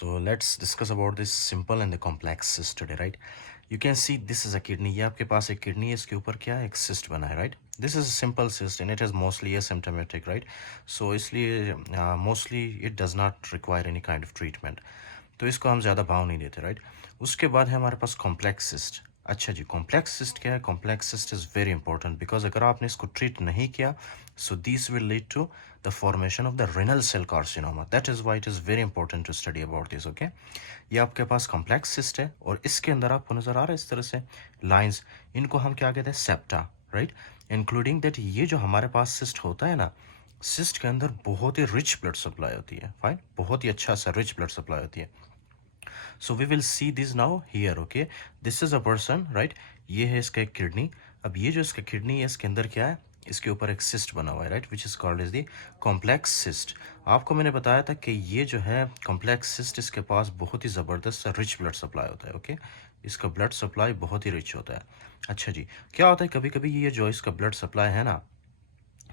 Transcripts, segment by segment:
So let's discuss about this simple and the complex cyst today, right? You can see this is a kidney. ये आपके पास एक kidney है, इसके ऊपर क्या है, एक cyst बना है, right? This is a simple cyst and it is mostly asymptomatic, right? So इसलिए mostly it does not require any kind of treatment. तो इसको हम ज़्यादा भाव नहीं देते, राइट? उसके बाद है हमारे पास कॉम्प्लेक्स सिस्ट। अच्छा जी, कॉम्प्लेक्स सिस्ट क्या है? Complex cyst is very important because अगर आपने इसको ट्रीट नहीं किया so this will lead to the formation of the renal cell carcinoma. That is why it is very important to study about this. Okay, ये आपके पास complex cyst है और इसके अंदर आपको नज़र आ रहा है इस तरह से लाइन्स, इनको हम क्या कहते हैं, सेप्टा, राइट? इंक्लूडिंग दैट ये जो हमारे पास सिस्ट होता है ना, सिस्ट के अंदर बहुत ही रिच ब्लड सप्लाई होती है, फाइन, बहुत ही अच्छा सा रिच ब्लड सप्लाई होती है। So we will see this now here. Okay, this is a person, right? ये है इसका एक किडनी। अब ये जो इसका किडनी है इसके अंदर क्या है, इसके ऊपर एक सिस्ट बना हुआ है, right, which is called is the complex cyst. आपको मैंने बताया था कि ये जो है कॉम्प्लेक्स सिस्ट, इसके पास बहुत ही ज़बरदस्त रिच ब्लड सप्लाई होता है। ओके, इसका ब्लड सप्लाई बहुत ही रिच होता है। अच्छा जी, क्या होता है कभी कभी ये जो इसका ब्लड सप्लाई है ना,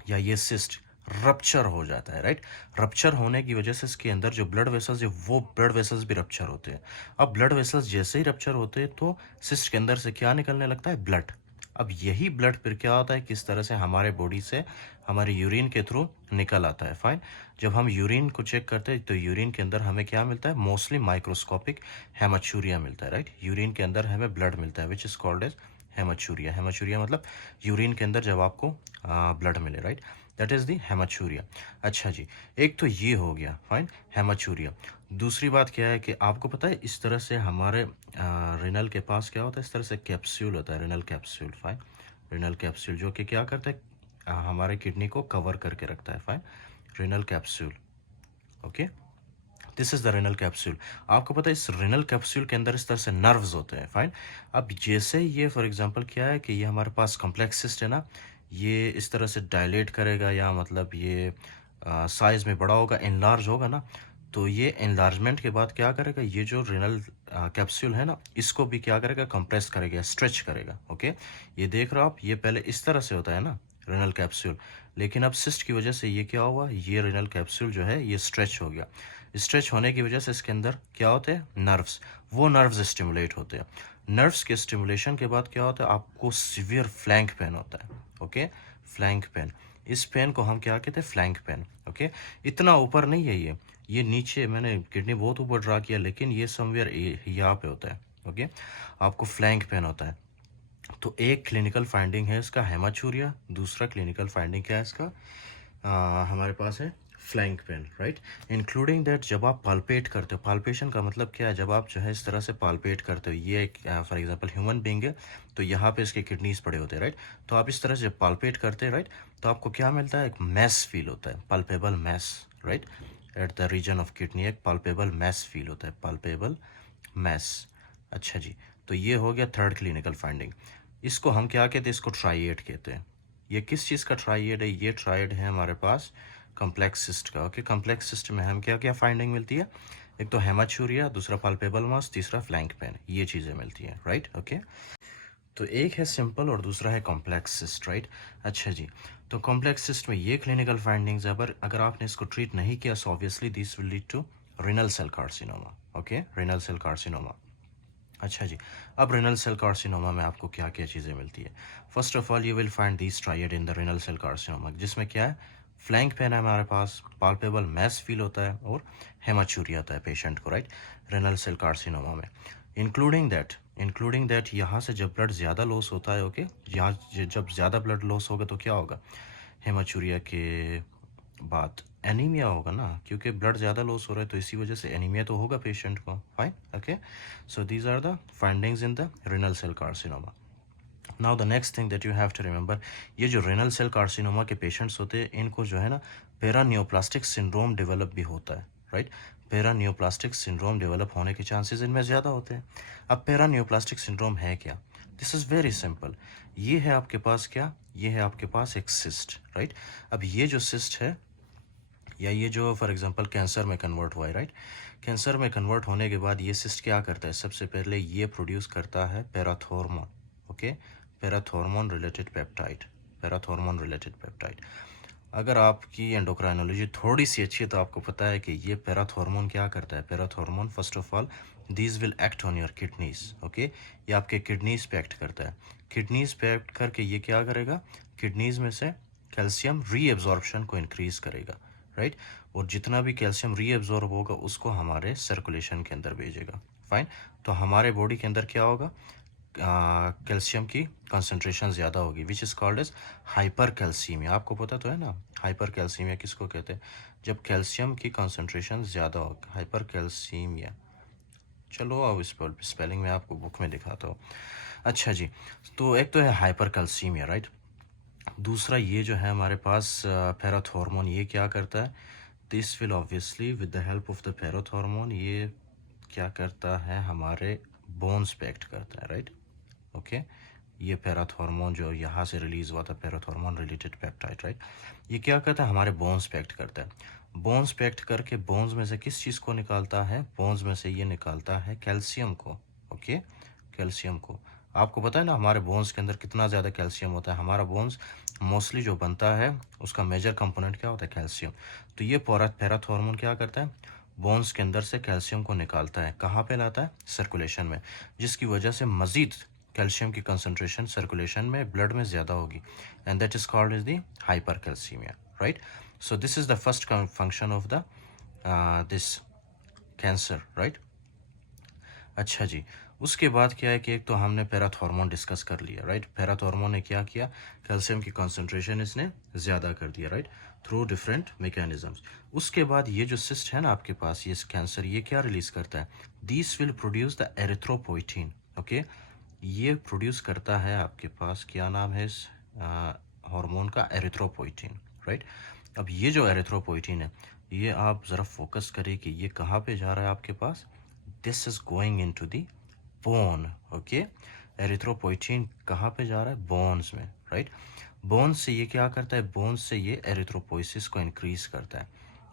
या ये सिस्ट रप्चर हो जाता है, राइट? रप्चर होने की वजह से इसके अंदर जो ब्लड वेसल्स है वो ब्लड वेसल्स भी रप्चर होते हैं। अब ब्लड वेसल्स जैसे ही रप्चर होते हैं तो सिस्ट के अंदर से क्या निकलने लगता है, ब्लड। अब यही ब्लड फिर क्या होता है, किस तरह से हमारे बॉडी से हमारे यूरिन के थ्रू निकल आता है, फाइन। जब हम यूरिन को चेक करते हैं तो यूरिन के अंदर हमें क्या मिलता है, मोस्टली माइक्रोस्कोपिक हेमाचूरिया मिलता है, राइट? यूरिन के अंदर हमें ब्लड मिलता है which is called as haematuria. Haematuria मतलब यूरिन के अंदर जब आपको ब्लड मिले, right? That is the haematuria. अच्छा जी, एक तो ये हो गया, फाइन, हेमाचूरिया। दूसरी बात क्या है कि आपको पता है इस तरह से हमारे रेनल के पास क्या होता है, इस तरह से कैप्सूल होता है, renal capsule, fine. Renal capsule जो कि क्या करता है, हमारे किडनी को कवर करके रखता है, fine, renal capsule. Okay, this is the renal capsule. आपको पता है इस रेनल कैप्सूल के अंदर इस तरह से नर्व्स होते हैं, फाइन। अब जैसे ये फॉर एग्जांपल क्या है कि ये हमारे पास कॉम्प्लेक्स सिस्ट है ना, ये इस तरह से डायलेट करेगा या मतलब ये साइज में बड़ा होगा, एनलार्ज होगा ना, तो ये एनलार्जमेंट के बाद क्या करेगा, ये जो रेनल कैप्सूल है ना, इसको भी क्या करेगा, कंप्रेस करेगा, स्ट्रेच करेगा। ओके, ये देख रहे हो आप, ये पहले इस तरह से होता है ना रेनल कैप्सूल, लेकिन अब सिस्ट की वजह से ये क्या हुआ, ये रेनल कैप्सूल जो है ये स्ट्रेच हो गया। स्ट्रेच होने की वजह से इसके अंदर क्या होते हैं, नर्व्स, वो नर्व्स स्टिमुलेट होते हैं। नर्व्स के स्टिमुलेशन के बाद क्या होता है, आपको सीवियर फ्लैंक पेन होता है। ओके, फ्लैंक पेन, इस पेन को हम क्या कहते हैं, फ्लैंक पेन। ओके, इतना ऊपर नहीं है ये नीचे, मैंने किडनी बहुत ऊपर ड्रा किया लेकिन ये समवेयर यहाँ पे होता है। ओके, आपको फ्लैंक पेन होता है। तो एक क्लिनिकल फाइंडिंग है इसका हेमाचूरिया, दूसरा क्लिनिकल फाइंडिंग क्या है इसका, हमारे पास है flank pain, right? Including that जब आप पाल्पेट करते हो, पाल्पेशन का मतलब क्या है, जब आप जो है इस तरह से पाल्पेट करते हो, ये फॉर एग्जांपल ह्यूमन बीइंग है तो यहाँ पे इसके किडनीज पड़े होते हैं, राइट? तो आप इस तरह से जब पाल्पेट करते हैं, राइट, तो आपको क्या मिलता है, एक मैस फील होता है, palpable mass, right? At the region of kidney एक पल्पेबल मैस फील होता है, पल्पेबल मैस। अच्छा जी, तो ये हो गया थर्ड क्लिनिकल फाइंडिंग। इसको हम क्या कहते हैं, इसको ट्राइएड कहते हैं। ये किस चीज़ का ट्राइएड है, ये ट्राइएड है हमारे पास कॉम्प्लेक्स सिस्ट का। ओके, कॉम्प्लेक्स सिस्ट में हम क्या क्या फाइंडिंग मिलती है, एक तो हेमाचूरिया, दूसरा पल्पेबल मास, तीसरा फ्लैंक पेन, ये चीज़ें मिलती हैं, राइट? ओके, तो एक है सिंपल और दूसरा है कॉम्प्लेक्स सिस्ट, राइट? अच्छा जी, तो कॉम्प्लेक्स सिस्ट में ये क्लिनिकल फाइंडिंग्स है, पर अगर आपने इसको ट्रीट नहीं किया so obviously this will lead to renal cell carcinoma. Okay, renal cell carcinoma. अच्छा जी, अब रेनल सेल कार्सिनोमा में आपको क्या क्या चीज़ें मिलती है? First of all you will find this triad in the renal cell carcinoma, जिसमें क्या है, फ्लैंक पेन है हमारे पास, पाल्पेबल मैस फील होता है और हेमाचूरिया आता है पेशेंट को, राइट? रेनल सेल कार्सिनोमा में इंक्लूडिंग दैट यहाँ से जब ब्लड ज़्यादा लॉस होता है, ओके, यहाँ जब ज़्यादा ब्लड लॉस होगा तो क्या होगा, हेमाचूरिया के बाद एनीमिया होगा ना, क्योंकि ब्लड ज़्यादा लॉस हो रहा है तो इसी वजह से एनीमिया तो होगा पेशेंट को, fine. Okay, so these are the findings in the renal cell carcinoma. Now the next thing that you have to remember, ये जो रेनल सेल कार्सिनोमा के पेशेंट्स होते हैं इनको जो है ना पेरानियोप्लास्टिक सिंड्रोम डेवलप भी होता है, राइट? पेरानियोप्लास्टिक सिंड्रोम डेवलप होने के चांसेस इनमें ज़्यादा होते हैं। अब पेरानियोप्लास्टिक सिंड्रोम है क्या? This is very simple. ये है आपके पास क्या, ये है आपके पास एक सिस्ट, राइट? अब ये जो सिस्ट है या ये जो फॉर एग्जांपल कैंसर में कन्वर्ट हुआ है, राइट? कैंसर में कन्वर्ट होने के बाद ये सिस्ट क्या करता है, सबसे पहले ये प्रोड्यूस करता है parathormone. Okay, parathormone related peptide, parathormone related peptide. अगर आपकी एंडोक्राइनोलॉजी थोड़ी सी अच्छी है तो आपको पता है कि ये पैराथॉर्मोन क्या करता है। Parathormone first of all these will act on your kidneys, okay. ये आपके किडनीज पे एक्ट करता है। किडनीज पे एक्ट करके ये क्या करेगा, किडनीज में से कैल्शियम रीएब्जॉर्प्शन को इंक्रीज करेगा, राइट। और जितना भी कैल्शियम रीएब्जॉर्ब होगा उसको हमारे सर्कुलेशन के अंदर भेजेगा, फाइन। तो हमारे बॉडी के अंदर क्या होगा, कैल्शियम की कंसंट्रेशन ज़्यादा होगी, which is called as hypercalcaemia. आपको पता तो है ना हाइपर कैल्सीमिया किसको कहते हैं, जब कैल्शियम की कंसंट्रेशन ज़्यादा हो, हाइपर कैल्सीमिया। चलो अब इस पर स्पेलिंग में आपको बुक में दिखाता हूँ। अच्छा जी, तो एक तो है हाइपर कैल्सीमिया, राइट। दूसरा ये जो है हमारे पास पैराथॉर्मोन, ये क्या करता है, this will obviously with the help of the parathormone ये क्या करता है, हमारे बोन्स पे एक्ट करता है, राइट, ओके। ये पैराथॉर्मोन जो यहाँ से रिलीज हुआ था, पैराथॉर्मोन रिलेटेड पेप्टाइड, राइट, ये क्या करता है, हमारे बोन्स पे एक्ट करता है। बोन्स पे एक्ट करके बोन्स में से किस चीज़ को निकालता है, बोन्स में से ये निकालता है कैल्शियम को, ओके, कैल्शियम को। आपको पता है ना हमारे बोन्स के अंदर कितना ज़्यादा कैल्शियम होता है। हमारा बोन्स मोस्टली जो बनता है उसका मेजर कंपोनेंट क्या होता है, कैल्शियम। तो ये पैराथॉर्मोन क्या करता है, बोन्स के अंदर से कैल्शियम को निकालता है, कहाँ पे लाता है, सर्कुलेशन में, जिसकी वजह से मज़ीद कैल्शियम की कंसंट्रेशन सर्कुलेशन में ब्लड में ज़्यादा होगी, and that is called is the hyper calcaemia, right. So this is the first function of the this cancer, right. अच्छा जी, उसके बाद क्या है कि एक तो हमने पैराथॉर्मोन डिस्कस कर लिया, राइट। पैराथॉर्मोन ने क्या किया, कैल्शियम की कंसंट्रेशन इसने ज़्यादा कर दिया, राइट, थ्रू डिफरेंट मैकेनिज्म्स। उसके बाद ये जो सिस्ट है ना आपके पास, ये कैंसर, ये क्या रिलीज करता है, this will produce the erythropoietin, okay. ये प्रोड्यूस करता है आपके पास, क्या नाम है इस हार्मोन का, एरिथ्रोपोइटिन, राइट। अब ये जो एरिथ्रोपोइटिन है, ये आप ज़रा फोकस करिए कि ये कहाँ पे जा रहा है आपके पास, this is going in to the bone, okay. Erythropoietin कहाँ पे जा रहा है, बोन्स में, राइट। बोन्स से ये क्या करता है, बोन्स से ये एरिथ्रोपोइसिस को इंक्रीज करता है।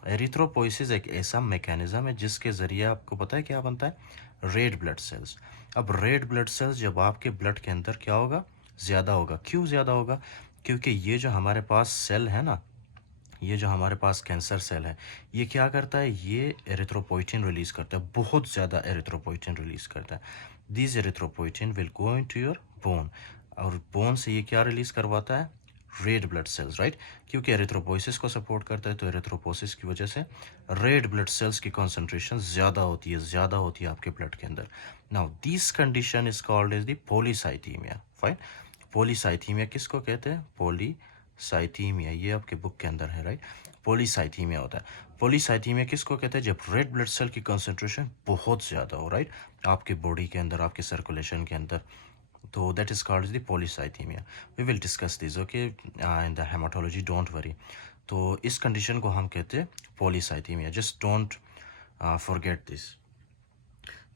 एरिथ्रोपोइसिस एक ऐसा मैकेनिज्म है जिसके ज़रिए आपको पता है क्या बनता है, रेड ब्लड सेल्स। अब रेड ब्लड सेल्स जब आपके ब्लड के अंदर क्या होगा, ज़्यादा होगा। क्यों ज़्यादा होगा, क्योंकि ये जो हमारे पास सेल है ना, ये जो हमारे पास कैंसर सेल है, ये क्या करता है, ये एरिथ्रोपोइटिन रिलीज करता है, बहुत ज़्यादा एरिथ्रोपोइटिन रिलीज करता है। This erythropoietin will go into your bone, और बोन से ये क्या रिलीज करवाता है, रेड ब्लड सेल्स, राइट। क्योंकि एरिथ्रोपोइसिस को सपोर्ट करता है, तो एरिथ्रोपोसिस की वजह से रेड ब्लड सेल्स की कंसंट्रेशन ज़्यादा होती है, ज़्यादा होती है आपके ब्लड के अंदर। Now this condition is called as the polycythaemia, fine. Polycythaemia किसको कहते हैं, पॉलीसाइथीमिया, ये आपके बुक के अंदर है, राइट। पॉलीसाइथीमिया होता है। पॉलीसाइथीमिया किसको कहते हैं, जब रेड ब्लड सेल की कंसंट्रेशन बहुत ज़्यादा हो, राइट, आपके बॉडी के अंदर, आपके सर्कुलेशन के अंदर, तो that is called the polycythaemia. We will discuss this, okay, in the haematology, don't worry. तो इस कंडीशन को हम कहते हैं polycythaemia, just don't forget this.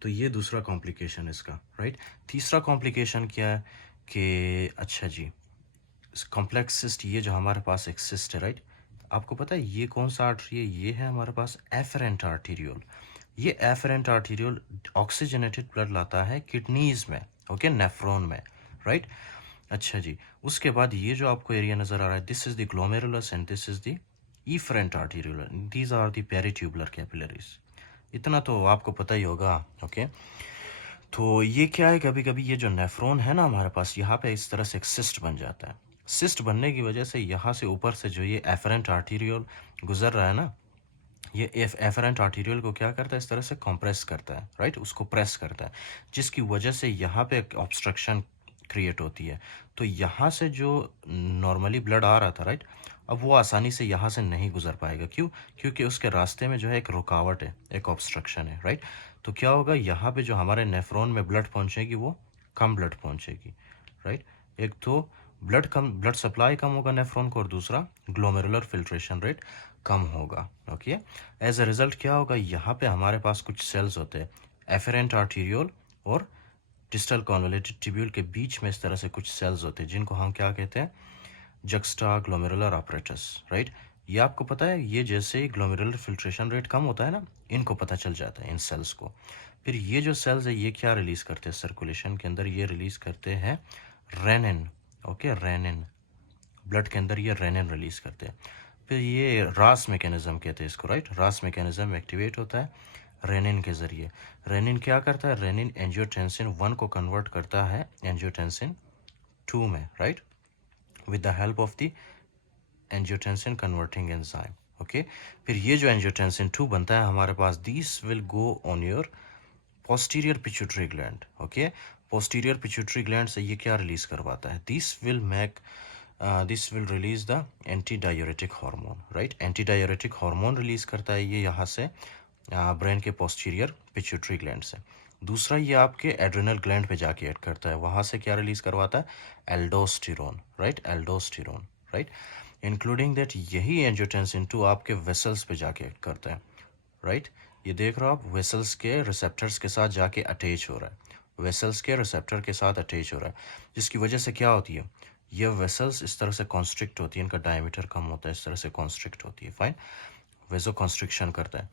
तो ये दूसरा कॉम्प्लिकेशन इसका, राइट। तीसरा कॉम्प्लिकेशन क्या है कि, अच्छा जी, कॉम्प्लेक्स सिस्ट, ये जो हमारे पास एक सिस्ट है, राइट। आपको पता है ये कौन सा आर्टरी है, ये है हमारे पास एफरेंट आर्टीरियोल। ये एफरेंट आर्टीरियोल ऑक्सीजनेटेड ब्लड लाता है किडनीज में, ओके, नेफ्रॉन में, राइट। अच्छा जी, उसके बाद ये जो आपको एरिया नज़र आ रहा है, this is the glomerulus and this is the efferent arteriole, these are the peritubular capillaries. इतना तो आपको पता ही होगा, ओके। तो ये क्या है, कभी कभी ये जो नेफ्रॉन है ना हमारे पास, यहाँ पे इस तरह से एक सिस्ट बन जाता है। सिस्ट बनने की वजह से यहाँ से ऊपर से जो ये एफरेंट आर्टीरियोल गुजर रहा है ना, ये एफरेंट आर्टीरियल को क्या करता है, इस तरह से कंप्रेस करता है, राइट, उसको प्रेस करता है, जिसकी वजह से यहाँ पे एक ऑब्स्ट्रक्शन क्रिएट होती है। तो यहाँ से जो नॉर्मली ब्लड आ रहा था, राइट, अब वो आसानी से यहाँ से नहीं गुजर पाएगा। क्यों, क्योंकि उसके रास्ते में जो है एक रुकावट है, एक ऑब्स्ट्रक्शन है, राइट। तो क्या होगा, यहाँ पे जो हमारे नेफ्रॉन में ब्लड पहुँचेगी वो कम ब्लड पहुँचेगी, राइट। एक तो ब्लड सप्लाई कम होगा नेफ्रॉन को, और दूसरा ग्लोमेरुलर फिल्ट्रेशन रेट कम होगा, ओके। एज अ रिजल्ट क्या होगा, यहाँ पे हमारे पास कुछ सेल्स होते हैं, एफरेंट आर्टीरियोल और डिस्टल कॉन्वोल्यूटेड ट्यूब्यूल के बीच में इस तरह से कुछ सेल्स होते हैं, जिनको हम क्या कहते हैं, जक्स्टा ग्लोमेरुलर apparatus, राइट। ये आपको पता है, ये जैसे ही ग्लोमेरुलर फिल्ट्रेशन रेट कम होता है ना, इनको पता चल जाता है इन सेल्स को। फिर ये जो सेल्स है ये क्या रिलीज करते हैं सर्कुलेशन के अंदर, ये रिलीज करते हैं रेनिन, ओके, रेनिन, ब्लड के अंदर ये रेनिन रिलीज करते हैं। फिर ये रास मैकेनिज्म कहते हैं इसको, राइट। रास मैकेनिज्म एक्टिवेट होता है रेनिन के ज़रिए। रेनिन क्या करता है, रेनिन एंजियोटेंसिन 1 को कन्वर्ट करता है एंजियोटेंसिन 2 में, right, with the help of the angiotensin converting enzyme. Okay, फिर ये जो एंजियोटेंसिन 2 बनता है हमारे पास, this will go on your posterior pituitary gland. Okay, posterior pituitary gland से ये क्या रिलीज करवाता है, this will release the anti diuretic hormone, right. Anti diuretic hormone release करता है ये यहाँ से ब्रेन के पोस्टीरियर पिट्यूटरी ग्लैंड से। दूसरा ये आपके एड्रेनल ग्लैंड पे जाके एक्ट करता है, वहाँ से क्या रिलीज करवाता है, aldosterone, right, aldosterone, right. Including that यही एंजियोटेंसिन 2 आपके वेसल्स पे जाके एक्ट करता है, राइट। ये देख रहे हो आप, वेसल्स के रिसेप्टर्स के साथ जाके अटैच हो रहा है, वेसल्स के रिसेप्टर के साथ अटैच हो रहा है, जिसकी वजह से क्या होती है, ये वेसल्स इस तरह से कॉन्स्ट्रिक्ट होती है, इनका डायमीटर कम होता है, इस तरह से कॉन्स्ट्रिक्ट होती है, फाइन, वेजो कॉन्स्ट्रिक्शन करता है।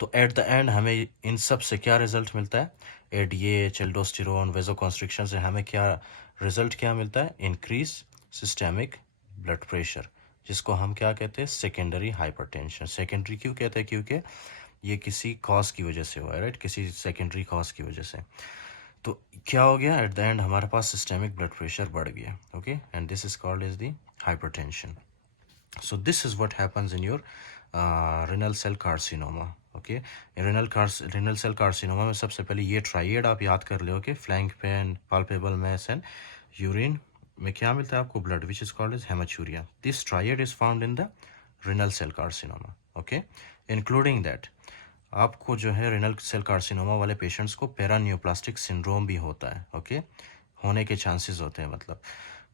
तो एट द एंड हमें इन सब से क्या रिजल्ट मिलता है, एडीएच, एल्डोस्टेरोन, वेजो कॉन्स्ट्रिक्शन से हमें क्या रिजल्ट क्या मिलता है, इंक्रीज सिस्टेमिक ब्लड प्रेशर, जिसको हम क्या कहते हैं, सेकेंडरी हाइपरटेंशन। सेकेंडरी क्यों कहते हैं, क्योंकि ये किसी कॉज की वजह से हुआ है, राइट, किसी सेकेंडरी कॉज की वजह से। तो क्या हो गया, एट द एंड हमारे पास सिस्टेमिक ब्लड प्रेशर बढ़ गया। Okay, and this is called as the hypertension. So this is what happens in your renal cell carcinoma. Okay, renal cell carcinoma में सबसे पहले ये ट्राइएड आप याद कर लो, कि flank pain, palpable mass and urine में क्या मिलता है आपको, blood, which is called as haematuria. This triad is found in the renal cell carcinoma. Okay, including that आपको जो है रेनल सेल कार्सिनोमा वाले पेशेंट्स को पैरानियोप्लास्टिक सिंड्रोम भी होता है। ओके, होने के चांसेस होते हैं मतलब।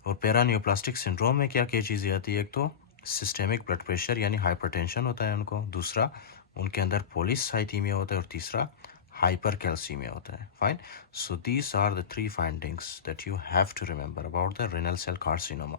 और पैरानियोप्लास्टिक सिंड्रोम में क्या क्या चीज़ें आती है, एक तो सिस्टेमिक ब्लड प्रेशर यानी हाइपरटेंशन होता है उनको, दूसरा उनके अंदर पॉलीसाइथीमिया होता है, और तीसरा हाइपर कैल्सीमिया होता है, fine. So these are the 3 findings that you have to remember about the renal cell carcinoma.